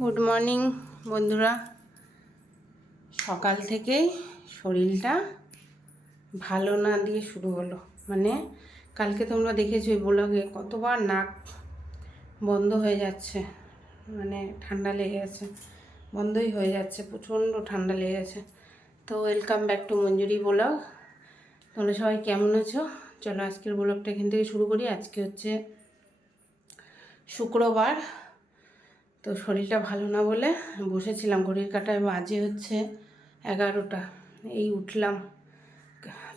Good morning বন্ধুরা। সকাল থেকেই শরীরটা ভালো না দিয়ে শুরু হলো। মানে কালকে তোমরা দেখেছ ওই ব্লগে কতবার নাক বন্ধ হয়ে যাচ্ছে। মানে ঠান্ডা লেগে গেছে। বন্ধই হয়ে যাচ্ছে, প্রচণ্ড ঠান্ডা লেগে গেছে। তো welcome back to Manjuri blog. তোমরা সবাই কেমন আছো? চলো আজকের ব্লগটা এখান থেকে শুরু করি। আজকে হচ্ছে শুক্রবার। তো শরীরটা ভালো না বলে বসেছিলাম, ঘড়ির কাটায় বাজে হচ্ছে এগারোটা। এই উঠলাম।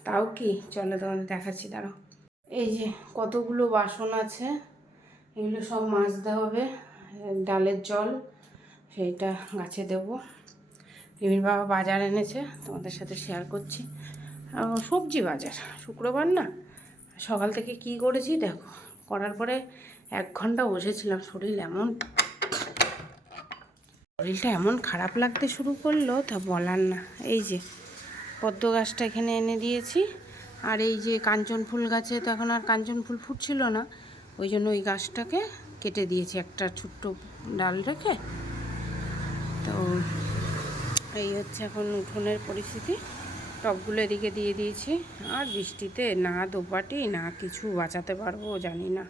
তাও কি? চলো তোমাদের দেখাচ্ছি, দাঁড়াও। এই যে কতগুলো বাসন আছে, এগুলো সব মাজতে হবে, ডালের জল সেইটা গাছে দেব। রিমির বাবা বাজার এনেছে, তোমাদের সাথে শেয়ার করছি। সবজি বাজার, শুক্রবার না? সকাল থেকে কি করেছি দেখো, করার পরে এক ঘণ্টা বসেছিলাম, শরীর এমন শরীরটা এমন খারাপ লাগতে শুরু করল, তা বলার না। এই যে, পদ্ম গাছটা এখানে এনে দিয়েছি। আর এই যে কাঞ্চন ফুল গাছে তো এখন আর কাঞ্চন ফুল ফুটছিল না, ওই জন্য ওই গাছটাকে কেটে দিয়েছি একটা ছোট্ট ডাল রেখে। তো এই হচ্ছে এখন উঠোনের পরিস্থিতি। টবগুলো এদিকে দিয়ে দিয়েছি। আর বৃষ্টিতে না দোপাটি, না কিছু বাঁচাতে পারব, জানি না।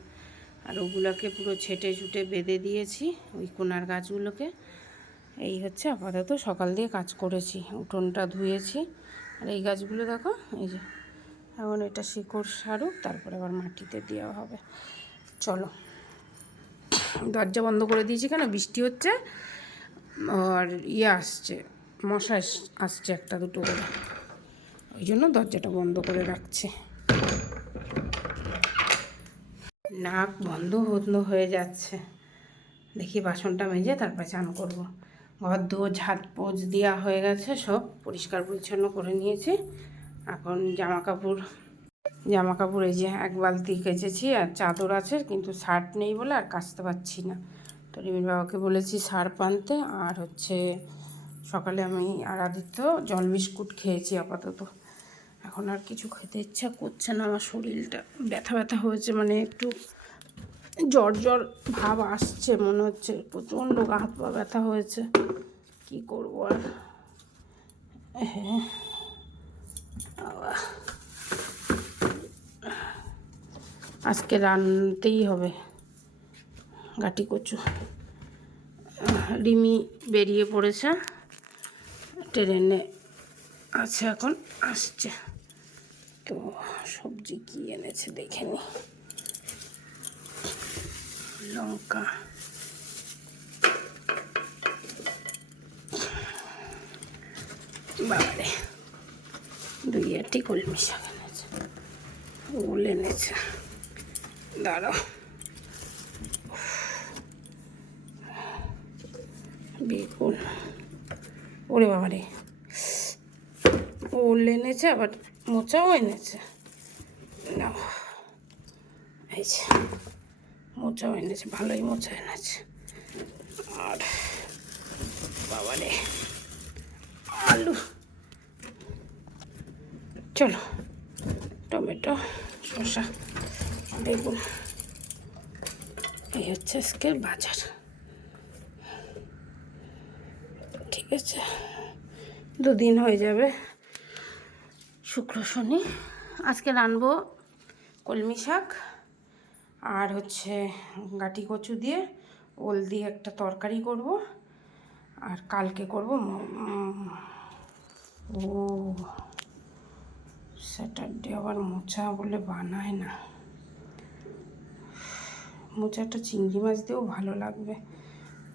আর ওগুলোকে পুরো ছেটে ছুটে বেঁধে দিয়েছি ওই কোনার গাছগুলোকে। এই হচ্ছে আপাতত সকাল দিয়ে কাজ করেছি, উঠোনটা ধুয়েছি। আর এই গাছগুলো দেখো, এই যে, এখন এটা শিকড় সারুক, তারপরে আবার মাটিতে দেওয়া হবে। চলো, দরজা বন্ধ করে দিয়েছি কেন? বৃষ্টি হচ্ছে, আর ইয়ে আসছে, মশা আসছে একটা দুটো করে। ওই জন্য দরজাটা বন্ধ করে রাখছে। নাক বন্ধ বন্ধ হয়ে যাচ্ছে। দেখি বাসনটা মেজে তারপরে চান করব। ঘর ধো ঝাঁট পোজ দেওয়া হয়ে গেছে, সব পরিষ্কার পরিচ্ছন্ন করে নিয়েছি। এখন জামা কাপড় জামা কাপড় এই যে এক বালতি কেচেছি আর চাদর আছে, কিন্তু শার্ট নেই বলে আর কাচতে পারছি না। তো রিমির বাবাকে বলেছি সার্ফ আনতে, আর হচ্ছে সকালে আমি আর আদিত্য জল বিস্কুট খেয়েছি আপাতত। এখন আর কিছু খেতে ইচ্ছা করছে না, আমার শরীরটা ব্যথা ব্যথা হয়েছে মানে একটু জ্বর জ্বর ভাব আসছে, মনে হচ্ছে প্রচণ্ড গা হাত পা ব্যথা হয়েছে। কি করব আর? হ্যাঁ আজকে রানতেই হবে গাটি কচু। রিমি বেরিয়ে পড়েছে, ট্রেনে আছে এখন, আসছে। তো সবজি কি এনেছে দেখে নি। লঙ্কা বাবারে দুই আটি কলমি শাক এনেছে ওল এনেছে। দাঁড়াও। বেগুন। ওরে বাবারে। ওল এনেছে, আবার মোচাও এনেছে। না এই মোচাও এনেছে ভালোই মোচা এনেছে আর বাবারে, আলু। চলো, টমেটো, শসা, বেগুন। এই হচ্ছে আজকের বাজার। ঠিক আছে, দুদিন হয়ে যাবে, শুক্র শনি। আজকে রানবো কলমি শাক। আর হচ্ছে গাটি কচু দিয়ে ওল দিয়ে একটা তরকারি করব। আর কালকে করব ও, স্যাটারডে আবার মোচা বলে বানায় না। মোচাটা চিংড়ি মাছ দিয়েও ভালো লাগবে।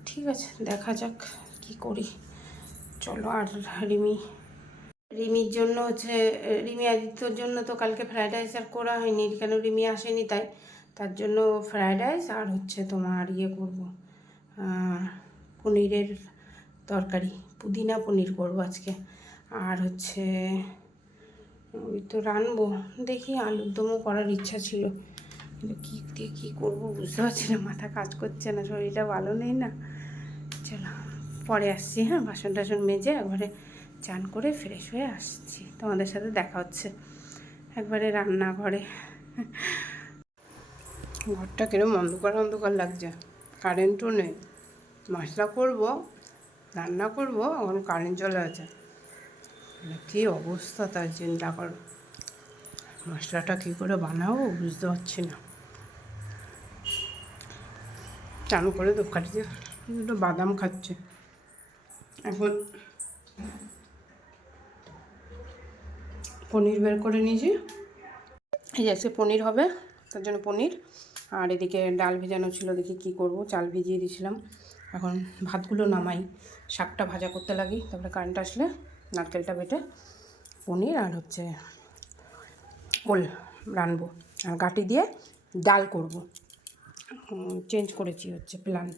ঠিক আছে, দেখা যাক কি করি। চলো আর রিমি, রিমির জন্য হচ্ছে, রিমি আদিত্যর জন্য তো কালকে ফ্রায়েড রাইস আর করা হয়নি, কেন রিমি আসেনি তাই? তার জন্য ফ্রায়েড রাইস আর হচ্ছে তোমার ইয়ে করব পনিরের তরকারি, পুদিনা পনির করব আজকে। আর হচ্ছে ওই তো রানবো, দেখি আলুর দমও করার ইচ্ছা ছিল। কিন্তু কী দিয়ে কী করব বুঝতে পারছি না, মাথা কাজ করছে না, শরীরটা ভালো নেই না। চলো, পরে আসছি হ্যাঁ বাসন টাসন মেজে একবারে চান করে ফ্রেশ হয়ে আসছি। তোমাদের সাথে দেখা হচ্ছে, একবারে রান্নাঘরে। ঘরটা কিরম অন্ধকার অন্ধকার লাগছে। কারেন্টও নেই। মশলা করব, রান্না করব, এখন কারেন্ট চলে আছে কী অবস্থা তার চিন্তা করো। মশলাটা কী করে বানাবো বুঝতে পারছি না। চান করে দোকানে একটু বাদাম খাচ্ছে। এখন পনির বের করে নিয়েছি। এই যে পনির হবে, তার জন্য পনির। আর এদিকে ডাল ভেজানো ছিল, দেখি কি করব। চাল ভিজিয়ে দিয়েছিলাম। এখন ভাতগুলো নামাই। শাকটা ভাজা করতে লাগি, তারপরে কারেন্ট আসলে নারকেলটা বেটে পনির আর হচ্ছে ওল রানবো আর গাটি দিয়ে ডাল করব। চেঞ্জ করেছি হচ্ছে প্ল্যান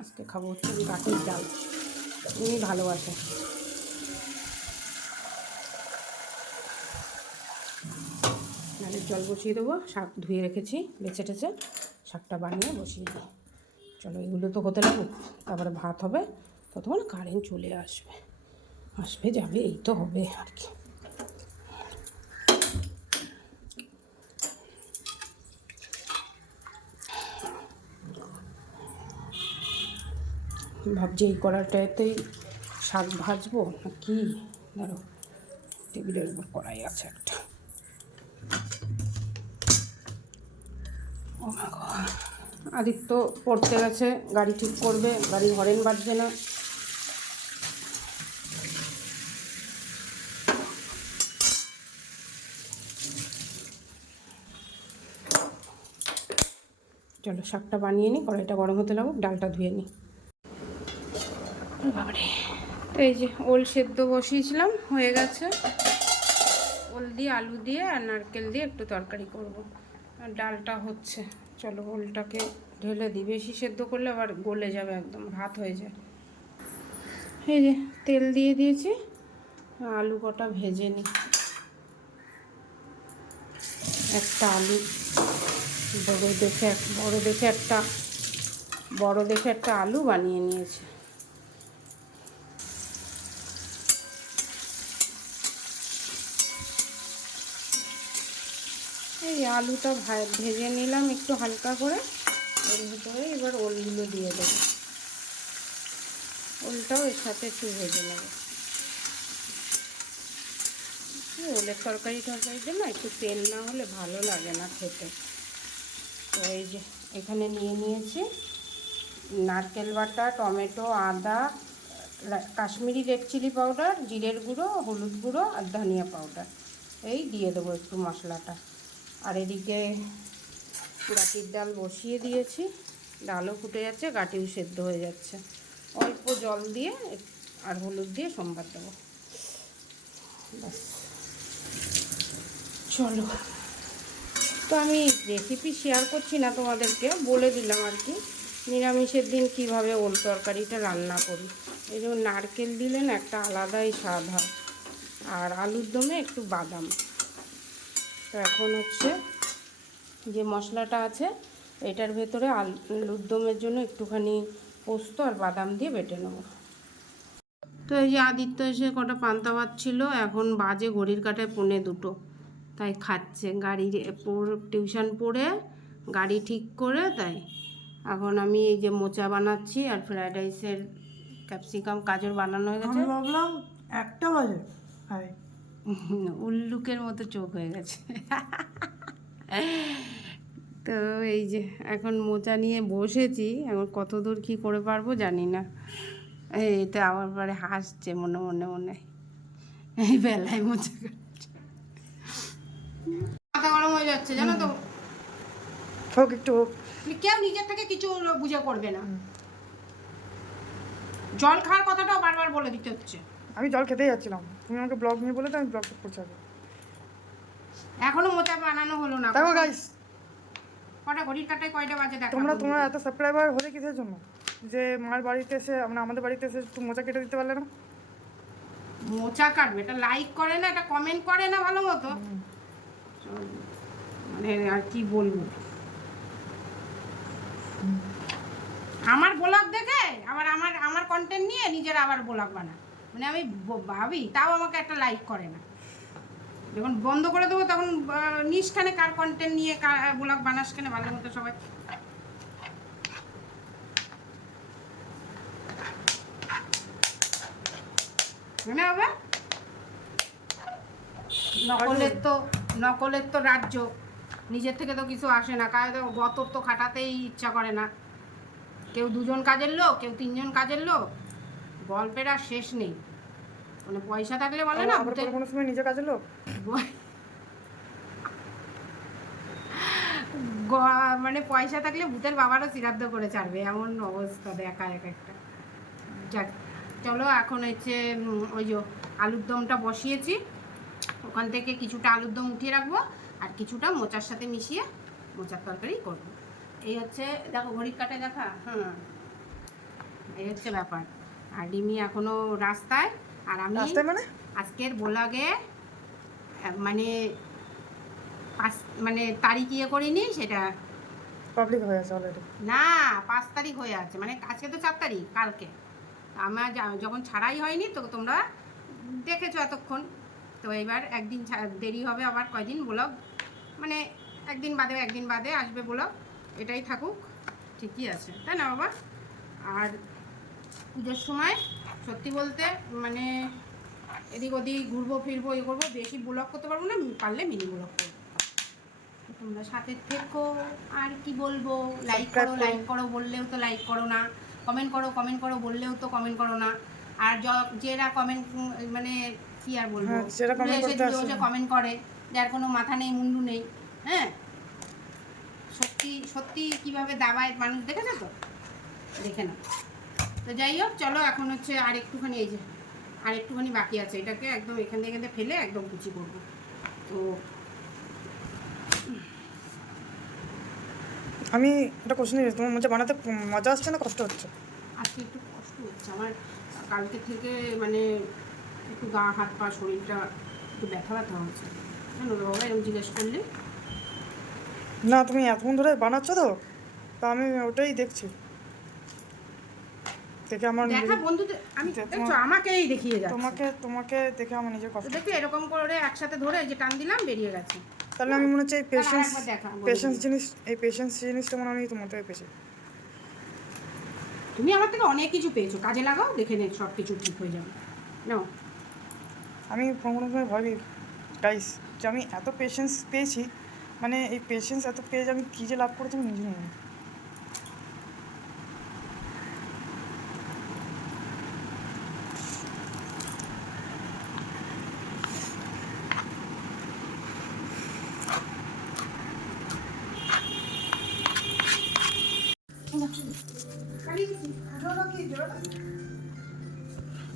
আজকে খাব হচ্ছে গাটির ডাল। উনি ভালোবাসে জল বসিয়ে দেবো, শাক ধুয়ে রেখেছি, বেছে টেছে, শাকটা বানিয়ে বসিয়ে দিই। চলো এগুলো তো হতে লাগুক তারপরে ভাত হবে, ততক্ষণ কারেন্ট চলে আসবে। আসবে যাবে, এই তো হবে আর কি। ভাবছি এই কড়াইটাতেই শাক ভাজবো না কি ধরো, টেবিলের উপর কড়াই আছে একটা। আদিত্য পড়তে গেছে, গাড়ি ঠিক করবে, গাড়ি হরেন বাজবে না। চলো শাকটা বানিয়ে নিই কড়াইটা গরম হতে লাগুক, ডালটা ধুয়ে নিই বাবারে। তো এই যে ওল সেদ্ধ বসিয়েছিলাম, হয়ে গেছে। ওল দিয়ে আলু দিয়ে আর নারকেল দিয়ে একটু তরকারি করব। আর ডালটা হচ্ছে। চলো ওলটাকে ঢেলে দিই। বেশি সেদ্ধ করলে আবার গলে যাবে একদম, ভাত হয়ে যায়। এই যে তেল দিয়ে দিয়েছি, আলু কটা ভেজে নিই। একটা আলু, বড় দেখে এক বড় দেখে একটা বড় দেখে একটা আলু বানিয়ে নিয়েছে। এই আলুটা ভেজে নিলাম একটু হালকা করে। এর ভিতরে এবার ওলগুলো দিয়ে দেবো। ওলটাও এর সাথে একটু ভেজে নেব। ওলের তরকারি টরকারিতে না একটু তেল না হলে ভালো লাগে না খেতে। তো এই যে এখানে নিয়ে নিয়েছি নারকেল বাটা, টমেটো, আদা কাশ্মীরি রেড চিলি পাউডার, জিরের গুঁড়ো, হলুদ গুঁড়ো আর ধনিয়া পাউডার। এই দিয়ে দেবো একটু মশলাটা। আর এদিকে গাটির ডাল বসিয়ে দিয়েছি। ডালও ফুটে যাচ্ছে, গাটিও সেদ্ধ হয়ে যাচ্ছে। অল্প জল দিয়ে আর হলুদ দিয়ে সোমবার দেবো। ব্যাস। চলো। তো আমি রেসিপি শেয়ার করছি না তোমাদেরকে, বলে দিলাম আর কি। নিরামিষের দিন কীভাবে ওল তরকারিটা রান্না করি। এই যেমন নারকেল দিলেন একটা আলাদাই স্বাদ হয়। আর আলুর দমে একটু বাদাম। তো এখন হচ্ছে যে মশলাটা আছে, এটার ভেতরে আলুর দমের জন্য একটুখানি পোস্ত আর বাদাম দিয়ে বেটে নেব। তো এই যে আদিত্য এসে কটা পান্তা ছিল এখন বাজে ঘড়ির কাটায় পৌনে দুটো। তাই খাচ্ছে। গাড়ি টিউশন পড়ে, গাড়ি ঠিক করে তাই। এখন আমি এই যে মোচা বানাচ্ছি আর ফ্রায়েড রাইসের ক্যাপসিকাম, গাজর বানানো হয়ে গেছে। ভাবলাম একটা বাজে। উল্লুকের মতো চোখ হয়ে গেছে। তো এই যে এখন মোচা নিয়ে বসেছি এখন কত দূর কী করে পারব জানি না। এই তো আমার পরে হাসছে মনে মনে মনে। এই বেলায় মোচা কাটছে। মাথা গরম হয়ে যাচ্ছে জানো তো? হোক একটু হোক। কেউ নিজের থেকে কিছু বুঝে করবে না। জল খাওয়ার কথাটাও বারবার বলে দিতে হচ্ছে। আমি জল খেতেই যাচ্ছিলাম। তুমি আমাকে ব্লগ নিয়ে বলে তো আমি ব্লগ করছি আগে এখনও মোচা বানানো হলো না। দেখো গাইস কটা ঘড়ির কাটায় কয়টা বাজে দেখা তোমরা তোমরা এত সাবস্ক্রাইবার হলে কিসের জন্য? যে মার বাড়িতে এসে মানে আমাদের বাড়িতে এসে একটু মোচা কেটে দিতে পারলে না? মোচা কাটবে এটা লাইক করে না এটা কমেন্ট করে না ভালো মতো। মানে আর কি বলব? আমার ব্লগ দেখে আবার আমার আমার কন্টেন্ট নিয়ে নিজের আবার ব্লগ বানা মানে আমি ভাবি, তাও আমাকে একটা লাইক করে না। যখন বন্ধ করে দেবো তখন নিষ্কানে কার কন্টেন্ট নিয়ে কার ব্লগ বানাস কেনে? ভালো মতো সবাই। না বাবা? নকলের তো নকলের তো রাজ্য। নিজের থেকে তো কিছু আসে না। কাজ বতর তো খাটাতেই ইচ্ছা করে না। কেউ দুজন কাজের লোক, কেউ তিনজন কাজের লোক। গল্পের আর শেষ নেই। মানে পয়সা থাকলে বলে না কোনো সময় নিজে কাজের লোক? মানে পয়সা থাকলে ভূতের বাবারও শ্রাদ্ধ করে ছাড়বে এমন অবস্থা দেখা এক একটা। যাক চলো এখন হচ্ছে ওই যে আলুর দমটা বসিয়েছি। ওখান থেকে কিছুটা আলুর দম উঠিয়ে রাখব আর কিছুটা মোচার সাথে মিশিয়ে মোচার তরকারি করব। এই হচ্ছে দেখো ঘড়ির কাটে দেখা? হুম। এই হচ্ছে ব্যাপার। আর রিমি এখনও রাস্তায় আর আমি রাস্তায় মানে? আজকের ব্লগে মানে পাঁচ মানে তারিখ ইয়ে করিনি সেটা পাবলিক হয়ে আছে অলরেডি না পাঁচ তারিখ হয়ে আছে মানে আজকে তো চার তারিখ কালকে। আমার যখন ছাড়াই হয়নি তো তোমরা দেখেছ এতক্ষণ। তো এবার একদিন দেরি হবে আবার কয়দিন ব্লগ মানে একদিন বাদে একদিন বাদে আসবে ব্লগ এটাই থাকুক ঠিকই আছে তাই না বাবা? আর পুজোর সময় সত্যি বলতে মানে এদিক ওদিক ঘুরবো ফিরবো এ করব বেশি ব্লগ করতে পারব না পারলে মিনি ব্লগ করব। তোমরা সাথে থেকো আর কি বলব? লাইক করো। লাইক করো বললেও তো লাইক করো না। কমেন্ট করো কমেন্ট করো বললেও তো কমেন্ট করো না। আর যারা কমেন্ট মানে কি আর বলব? হ্যাঁ, এসে। কমেন্ট করে যার কোনো মাথা নেই মুন্ডু নেই হ্যাঁ? সত্যি সত্যি কীভাবে দাবায় মানুষ দেখেছ তো? দেখে না তো যাই হোক চলো এখন হচ্ছে আর একটুখানি এই যে আর একটুখানি বাকি আছে। এটাকে একদম এখান থেকে এখান থেকে ফেলে একদম কুচি করব। তো আমি একটা কোশ্চেন তোমার মজা বানাতে মজা আসছে না কষ্ট হচ্ছে? আজকে একটু কষ্ট হচ্ছে। আমার কালকে থেকে মানে একটু গা হাত পা শরীরটা একটু ব্যথা ব্যথা হচ্ছে। কেন বাবা এরকম জিজ্ঞেস করলে। না তুমি এতক্ষণ ধরে বানাচ্ছ তো তা আমি ওটাই দেখছি। দেখে আমার দেখা বন্ধুদের আমি দেখছ আমাকেই দেখিয়ে যাচ্ছে। তোমাকে তোমাকে দেখে আমার নিজের কষ্ট। দেখো এরকম করে একসাথে ধরে যে টান দিলাম বেরিয়ে গেছে। তাহলে আমি মনে হচ্ছে এই পেশেন্স পেশেন্স জিনিস এই পেশেন্স জিনিসটা মনে হয় তোমার থেকে পেয়েছি। তুমি আমার থেকে অনেক কিছু পেয়েছ। কাজে লাগাও দেখে নে সব কিছু ঠিক হয়ে যাবে। নাও। আমি কোনো কোনো সময় ভাবি গাইস যে আমি এত পেশেন্স পেয়েছি মানে এই পেশেন্স এত পেয়ে আমি কী যে লাভ করেছি আমি নিজে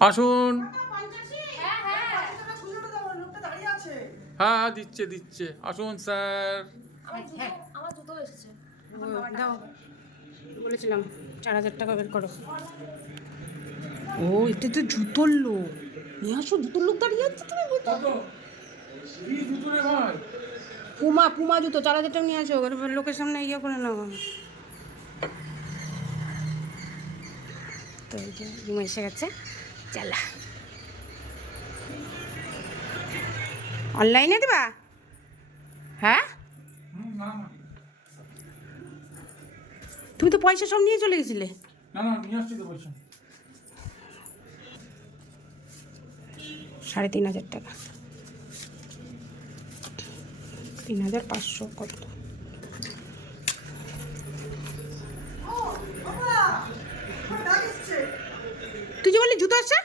আসুন। হ্যাঁ হ্যাঁ দিচ্ছে দিচ্ছে। আসুন স্যার। দাও বলেছিলাম চার হাজার টাকা বের করো। ও এটা তো জুতোর লোক। নিয়ে আসো জুতোর লোক দাঁড়িয়ে আছে তুমি পুমা পুমা জুতো চার হাজার টাকা নিয়ে আসো ওখানে লোকের সামনে ইয়ে করে নাও। তো এই যে রিমা এসে গেছে। চালা। অনলাইনে দেবা? হ্যাঁ? তুমি তো পয়সা সব নিয়ে চলে গেছিলে। সাড়ে তিন হাজার টাকা। তিন হাজার পাঁচশো কত? তুই জুতো আসছে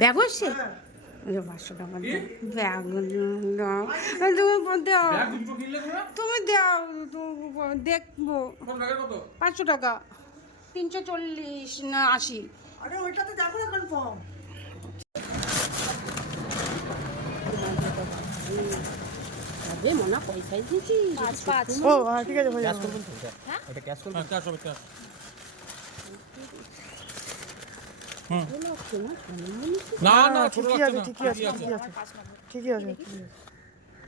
ব্যাগ আসছে পাঁচশো টাকা। ব্যাগ দাও। তুমি দাও। তুমি দাও দেখব। পাঁচশো টাকা। তিনশো চল্লিশ না আশি। আরে ওইটাতে দেখো না কনফার্ম তবে মনে পয়সাই দিয়েছি। ও হ্যাঁ ঠিক আছে হয়ে যাবে। ক্যাশ হবে ক্যাশ না না ছোট ঠিকই আছে না। ঠিকই আছে ঠিকই আছে। ঠিকই আছে। ঠিকই আছে।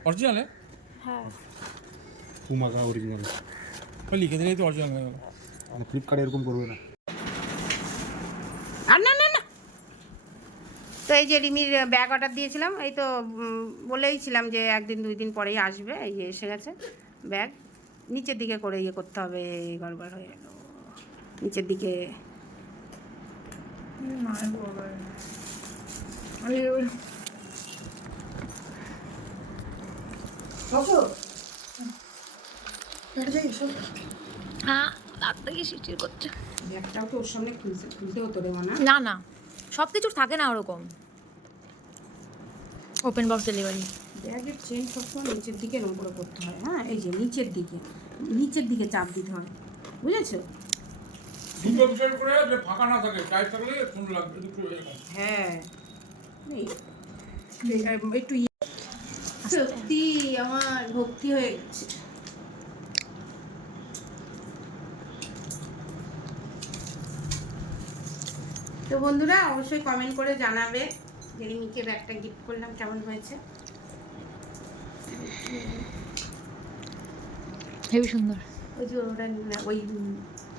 অরিজিনাল অরিজিনাল ওই লিখে দিলেই তো অরিজিনাল হয়ে গেল। ফ্লিপকার্ট এরকম করবে না। আর না না না। তো এই যে রিমির ব্যাগ অর্ডার দিয়েছিলাম এই তো বলেইছিলাম যে একদিন দুই দিন পরেই আসবে এই যে এসে গেছে ব্যাগ নিচের দিকে করে ইয়ে করতে হবে গড়বড় হয়ে গেল। নিচের দিকে আমি বসো এটা যাই এসো হ্যাঁ তার থেকে সিটির করছে ব্যাগটাও তো ওর সামনে খুলতে খুলতে হতো রে না না সব কিছুর থাকে না ওরকম। ওপেন বক্স ডেলিভারি ব্যাগের নিচের দিকে এরকম করে করতে হয় হ্যাঁ? এই যে নিচের দিকে নিচের দিকে চাপ দিতে হয়, বুঝেছ? দুটো বিষয় করে যে ফাঁকা না থাকে টাইট থাকলে সুন্দর লাগবে দুটো হ্যাঁ একটু ইয়ে- সত্যি আমার ভক্তি হয়ে গেছে। তো বন্ধুরা অবশ্যই কমেন্ট করে জানাবে যে রিমিকে ব্যাগটা গিফট করলাম কেমন হয়েছে? হেবি সুন্দর। ওই যে ওরা ওই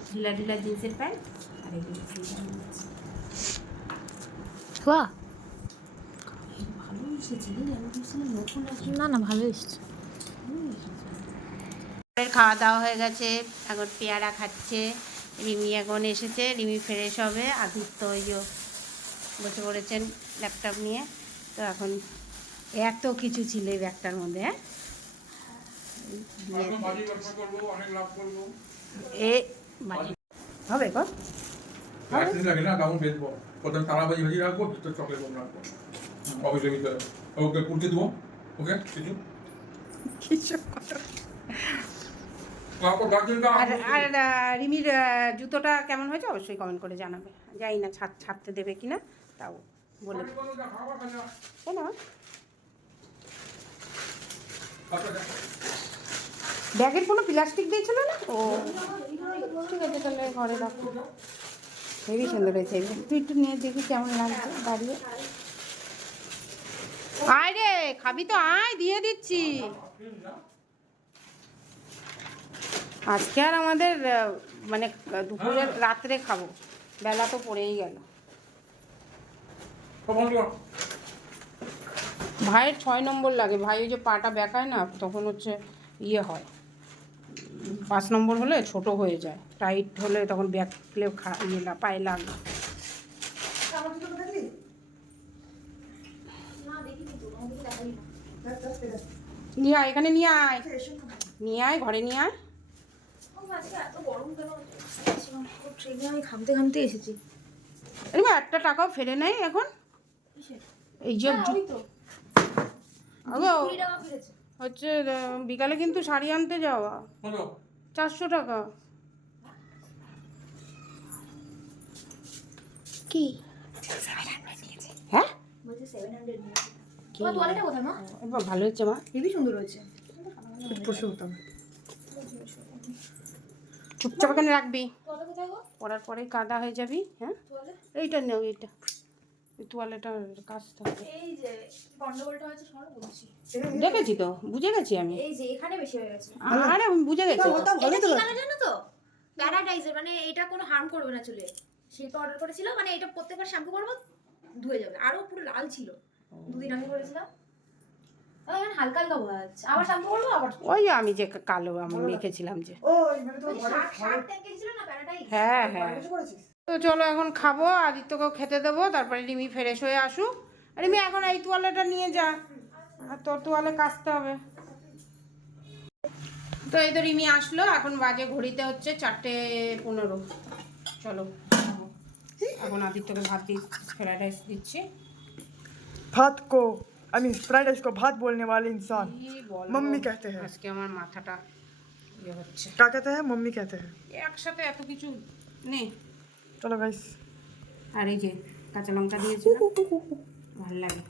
ঢিলা ঢিলা জিন্সের প্যান্ট আর ভালো এসেছে না না ভালো এসছে। খাওয়া দাওয়া হয়ে গেছে এখন পেয়ারা খাচ্ছে রিমি এখন এসেছে রিমি ফ্রেশ হবে আদিত্য ওই যে বসে পড়েছেন ল্যাপটপ নিয়ে তো এখন এত কিছু ছিল এই ব্যাগটার মধ্যে হ্যাঁ? হবে গো একদিন লাগে না কেমন বেচবো প্রথমে তারাবাজি ভাজি রাখব ভিতরে চকলেট বোম রাখব। অফিসের ভিতরে। ওকে কুর্তি দেবো। ওকে কিছু? কিছু আর আর রিমির জুতোটা কেমন হয়েছে? অবশ্যই কমেন্ট করে জানাবে। জানি না ছাড় ছাড়তে দেবে কিনা তাও বলে কেন? ব্যাগের কোনো প্লাস্টিক দিয়েছিল না? ও। ঠিক আছে তাহলে ঘরে রাখো। হেবি সুন্দর হয়েছে তুই একটু নিয়ে দেখি কেমন লাগছে দাঁড়িয়ে। আয় রে খাবি তো আয় দিয়ে দিচ্ছি। আজকে আর আমাদের মানে দুপুরে রাত্রে খাব। বেলা তো পড়েই গেল। ভাইয়ের ছয় নম্বর লাগে। ভাই ওই যে পাটা বেঁকায় না তখন হচ্ছে ইয়ে হয়। পাঁচ নম্বর হলে ছোট হয়ে যায়। টাইট হলে তখন ব্যাকলে খা ইয়ে না পায়ে লাগে। নিয়ে আয় এখানে নিয়ে আয়। নিয়ে আয় ঘরে নিয়ে আয়। ঘামতে ঘামতে এসেছি একটা টাকাও ফেরে নেই এখন? এই যে আগো হচ্ছে বিকালে কিন্তু শাড়ি আনতে যাওয়া। চারশো টাকা। কি? হ্যাঁ? ভালো হচ্ছে মা। হেবি সুন্দর হয়েছে। চুপচাপ এখানে রাখবি। পরার পরে কাদা হয়ে যাবি হ্যাঁ? এইটা নেও এইটা। এই তোয়ালেটা কাজটা হবে এই যে গন্ডগোলটা হয়েছে সরো বলছি দেখেছি তো বুঝে গেছি আমি। এই যে এখানে বেশি হয়ে গেছে। আরে আমি বুঝে গেছি। ওটা তো জানো তো? প্যারাডাইজের মানে এটা কোনো হার্ম করবে না চুলে। শিল্পা অর্ডার করেছিল মানে এটা প্রত্যেকবার শ্যাম্পু করব ধুয়ে যাবে। আরও পুরো লাল ছিল। দুদিন আগে করেছিলাম। ওই হালকা হালকা বোঝা যাচ্ছে। আবার শ্যাম্পু করব আবার ওই আমি যে কালো আমি মেখেছিলাম যে। ওই মানে তো ওই শার্ট শার্ট ট্যাঙ্কে ছিল না প্যারাডাইজ হ্যাঁ হ্যাঁ। তো চলো এখন খাবো আদিত্যকেও খেতে দেবো তারপরে রিমি ফ্রেশ হয়ে আসুক রিমি এখন এই তোয়ালেটা নিয়ে যা আর তোর তোয়ালে কাচতে হবে তো এই তো রিমি আসলো এখন বাজে ঘড়িতে হচ্ছে চারটে পনেরো চলো খাবো। এখন আদিত্যকে ভাত দি ফ্রাইড রাইস দিচ্ছি भात को आई मीन फ्राइड राइस को भात बोलने वाले इंसान কি বলবো? मम्मी कहते हैं আজকে আমার মাথাটা ইয়ে হচ্ছে क्या कहते हैं मम्मी कहते हैं একসাথে এত কিছু নেই চলো গাইস আর এই যে কাঁচা লঙ্কা দিয়েছি ভালো লাগে।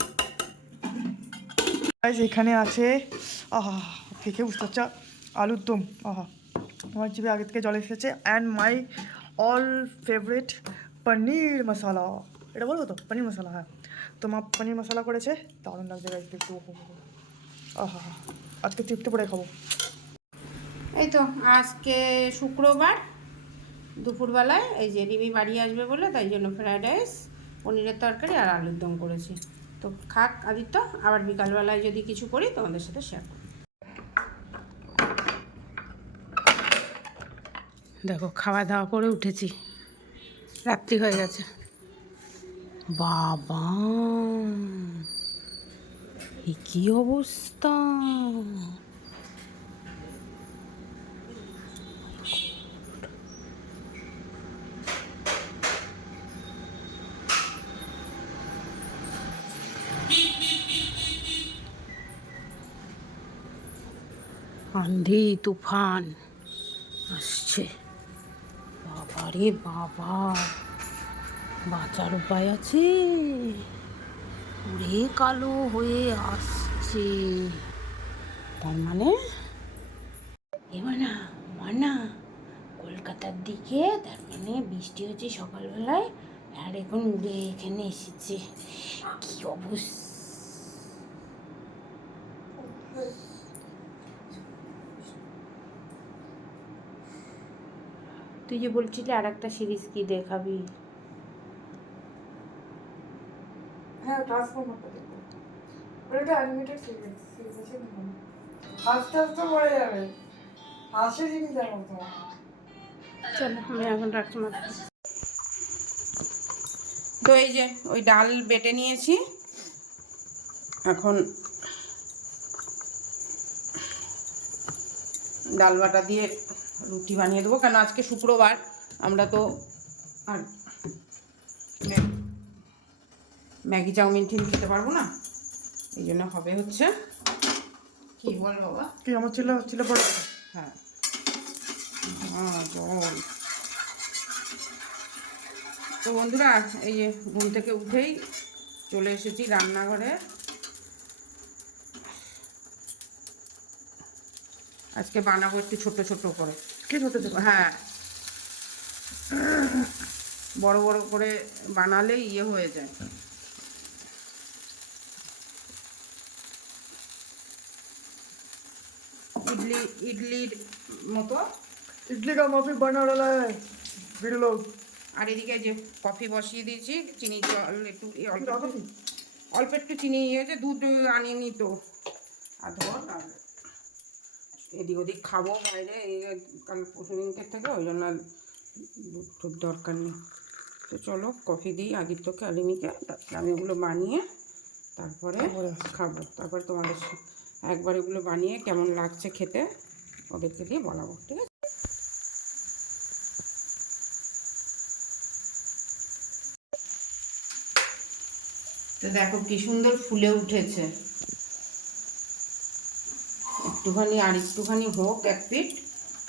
গাইস এখানে আছে আহা দেখে বুঝতে পারছ? আলুর দম আহা। আমার জিভে আগে থেকে জল এসেছে। And my all favourite paneer masala. এটা বলব তো? পনির মশলা হ্যাঁ। তো মা পনির মশলা করেছে। দারুণ লাগছে গাইস দেখতে। আহা আজকে তৃপ্তি পরে খাব। এই তো আজকে শুক্রবার। দুপুরবেলায় এই যে রিমি বাড়ি আসবে বলে, তাই জন্য ফ্রায়েড রাইস পনিরের তরকারি আর আলুর দম করেছি। তো খাক আদিত্য, আবার বিকালবেলায় যদি কিছু করি, তোমাদের সাথে শেয়ার করব। দেখো খাওয়া দাওয়া করে উঠেছি। রাত্রি হয়ে গেছে। বাবা! কি অবস্থা? আন্ধি তুফান আসছে। বাবা রে বাবা, বাঁচার উপায় আছে? পুরে কালো হয়ে আসছে। তার মানে? এবার না মানা, কলকাতার দিকে, তার মানে বৃষ্টি হচ্ছে সকালবেলায়, আর এখন উড়ে এখানে এসেছে। কি অবস্থা? তুই যে বলছিলি আর একটা সিরিজ কি দেখাবি? হ্যাঁ ট্রান্সফর্মারটা দেখো ওটা একটা অ্যানিমেটেড সিরিজ সিরিজ আছে দেখুন হাসতে হাসতে মরে যাবে। হাসি জিনিস দেখো তোমার চলো আমি এখন রাখছি মাত্র। তো এই যে ওই ডাল বেটে নিয়েছি। এখন ডাল বাটা দিয়ে রুটি বানিয়ে দেবো কেন আজকে শুক্রবার। আমরা তো আর ম্যাগি চাউমিন ঠিক খেতে পারব না। এই জন্য হবে হচ্ছে কি বল বাবা? কি আমার ছিল ছিল পড়ে হ্যাঁ। জল। তো বন্ধুরা এই যে ঘুম থেকে উঠেই চলে এসেছি রান্নাঘরে। আজকে বানাবো একটু ছোট ছোট করে। কি হতে দেবো হ্যাঁ বড় বড় করে বানালে ইয়ে হয়ে যায় ইডলি ইডলির মতো इडली का मफी बना रहा है वीडियो लोग আর এদিকে যে কফি বসিয়ে দিয়েছি চিনি জল একটু এই অল্প রাখো একটু- কি? অল্প একটু চিনি ইয়ে হয়েছে দুধ আনিনি তো আর ধর আর এদিক ওদিক খাব বাইরে এই কাল পরশু দিনকের থেকে ওই জন্য আর দুধ দরকার নেই। তো চলো কফি দিই আদিত্যকে আলিমিকে তারপরে আমি ওগুলো বানিয়ে তারপরে খাব। তারপরে তোমাদের একবার এগুলো বানিয়ে কেমন লাগছে খেতে ওদেরকে দিয়ে বলাবো ঠিক আছে? তো দেখো কি সুন্দর ফুলে উঠেছে। একটুখানি আর একটুখানি হোক এক পিট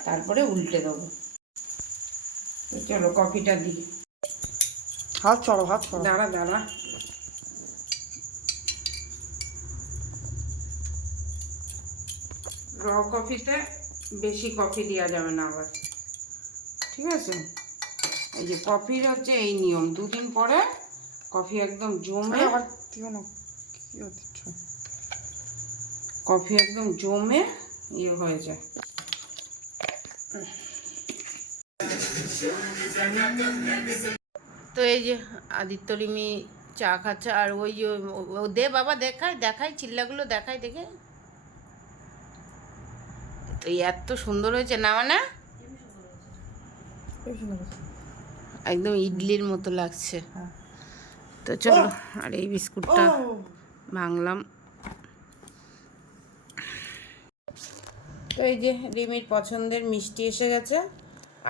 তারপরে উল্টে দেবো। চলো কফিটা দিই। হাত চলো হাত ছড়ো দাঁড়া দাঁড়া। র কফিতে বেশি কফি দেওয়া যাবে না আবার। ঠিক আছে? এই যে কফির হচ্ছে এই নিয়ম। দুদিন পরে কফি একদম জমে আবার কি হচ্ছে? কফি একদম জমে ইয়ে হয়ে যায়। তো এই যে আদিত্য রিমি চা খাচ্ছে আর ওই যে ও- দে বাবা দেখায় দেখায় চিল্লাগুলো দেখায় দেখে। তো এত সুন্দর হয়েছে না মানে। একদম ইডলির মতো লাগছে। হ্যাঁ। তো চলো আর এই বিস্কুটটা ভাঙলাম। তো এই যে রিমির পছন্দের মিষ্টি এসে গেছে।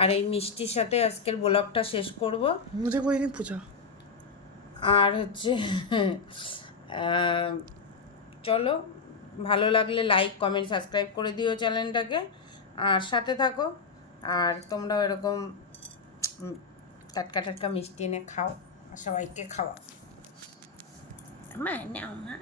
আর এই মিষ্টির সাথে আজকের ব্লগটা শেষ করব। মুঝে করিনি পূজা। আর হচ্ছে চলো ভালো লাগলে লাইক কমেন্ট সাবস্ক্রাইব করে দিও চ্যানেলটাকে। আর সাথে থাকো। আর তোমরাও এরকম টাটকা টাটকা মিষ্টি এনে খাও আর সবাইকে খাওয়া মা না মা।